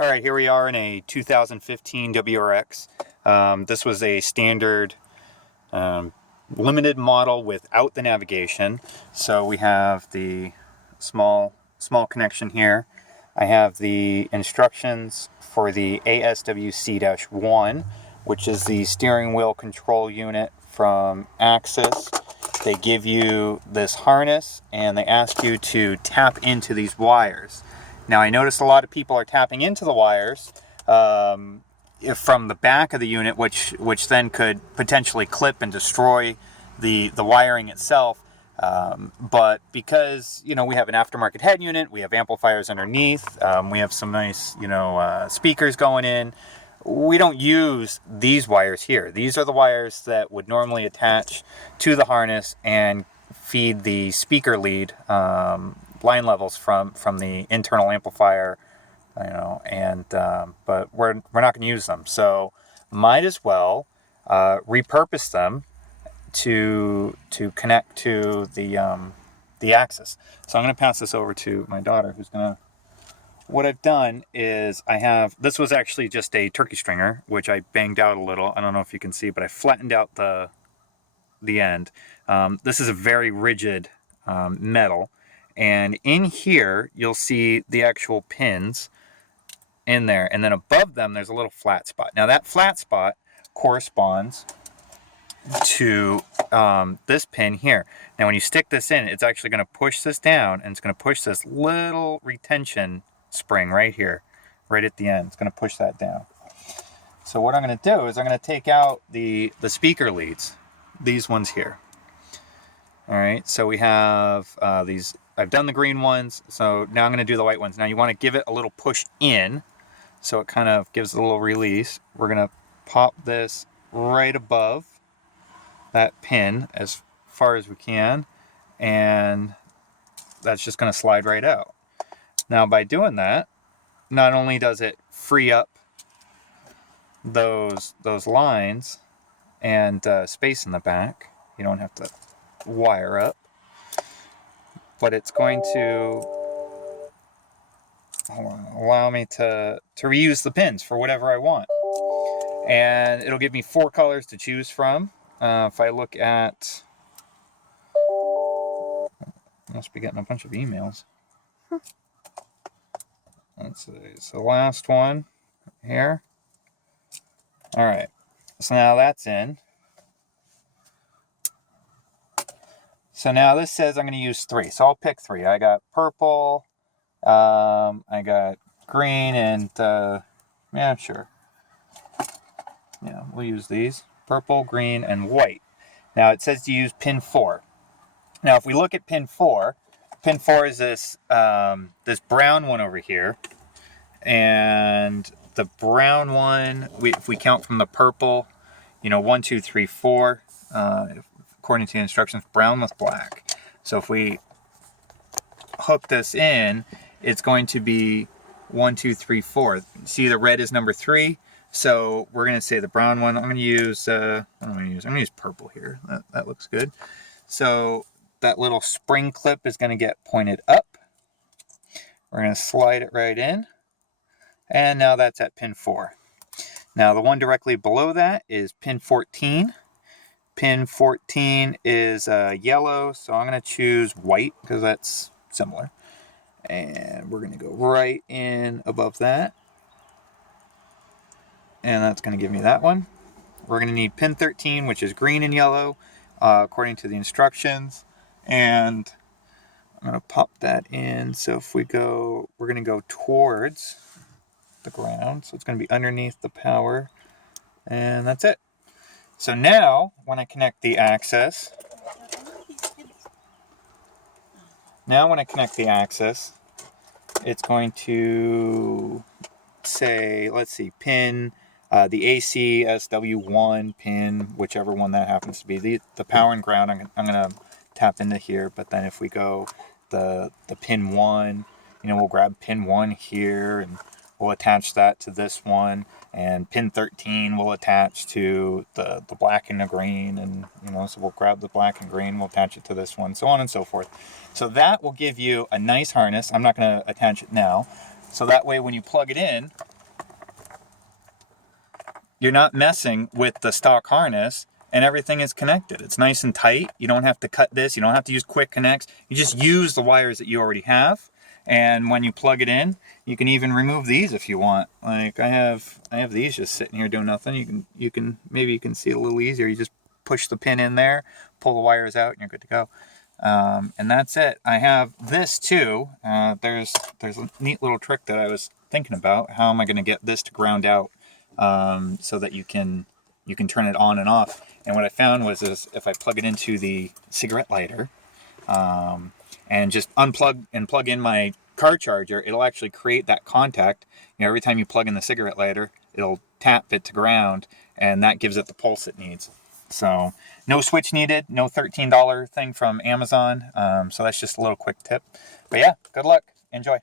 All right, here we are in a 2015 WRX. This was a standard limited model without the navigation. So we have the small connection here. I have the instructions for the ASWC-1, which is the steering wheel control unit from ASWC. They give you this harness and they ask you to tap into these wires. Now I noticed a lot of people are tapping into the wires from the back of the unit, which then could potentially clip and destroy the wiring itself. But because we have an aftermarket head unit, we have amplifiers underneath, we have some nice speakers going in. We don't use these wires here. These are the wires that would normally attach to the harness and feed the speaker lead line levels from the internal amplifier, but we're not going to use them, so might as well repurpose them to connect to the ASWC. So I'm going to pass this over to my daughter, who's going to. What I've done is this was actually just a turkey stringer, which I banged out a little. I don't know if you can see, but I flattened out the end. This is a very rigid metal. And in here, you'll see the actual pins in there. And then above them, there's a little flat spot. Now, that flat spot corresponds to this pin here. Now, when you stick this in, it's actually going to push this down, and it's going to push this little retention spring right here, right at the end. It's going to push that down. So what I'm going to do is I'm going to take out the speaker leads, these ones here. All right, so we have these. I've done the green ones, so now I'm going to do the white ones. Now you want to give it a little push in, so it kind of gives a little release. We're going to pop this right above that pin as far as we can, and that's just going to slide right out. Now by doing that, not only does it free up those lines and space in the back, you don't have to wire up, but it's going to allow me to reuse the pins for whatever I want. And it'll give me 4 colors to choose from. If I look at, I must be getting a bunch of emails. Let's see, it's the last one here. All right, so now that's in. So now this says I'm going to use 3, so I'll pick 3. I got purple, I got green, and yeah, sure. Yeah, we'll use these. Purple, green, and white. Now it says to use pin 4. Now if we look at pin 4 is this this brown one over here, and the brown one, if we count from the purple, 1, 2, 3, 4. According to the instructions, brown with black. So if we hook this in, it's going to be 1, 2, 3, 4. See, the red is number 3. So we're going to say the brown one. I'm going to use I'm going to use purple here. That looks good. So that little spring clip is going to get pointed up. We're going to slide it right in. And now that's at pin 4. Now the one directly below that is pin 14. Pin 14 is yellow, so I'm going to choose white because that's similar. And we're going to go right in above that. And that's going to give me that one. We're going to need pin 13, which is green and yellow, according to the instructions. And I'm going to pop that in. So if we go, we're going to go towards the ground. So it's going to be underneath the power. And that's it. So now, when I connect the ASWC, it's going to say, let's see, pin, the ASWC-1 pin, whichever one that happens to be. The power and ground, I'm going to tap into here, but then if we go the pin 1, we'll grab pin 1 here, and we'll attach that to this one, and pin 13 will attach to the black and the green, and so we'll grab the black and green, we'll attach it to this one, so on and so forth. So that will give you a nice harness. I'm not going to attach it now, So that way when you plug it in, you're not messing with the stock harness, and everything is connected. It's nice and tight. You don't have to cut this. You don't have to use quick connects. You just use the wires that you already have. And when you plug it in, you can even remove these if you want. Like I have these just sitting here doing nothing. Maybe you can see it a little easier. You just push the pin in there, pull the wires out, and you're good to go. And that's it. I have this too. There's a neat little trick that I was thinking about. How am I going to get this to ground out so that you can turn it on and off? And what I found was if I plug it into the cigarette lighter and just unplug and plug in my car charger, it'll actually create that contact. You know, every time you plug in the cigarette lighter, it'll tap it to ground, and that gives it the pulse it needs. So no switch needed, no $13 thing from Amazon. So that's just a little quick tip. But yeah, good luck. Enjoy.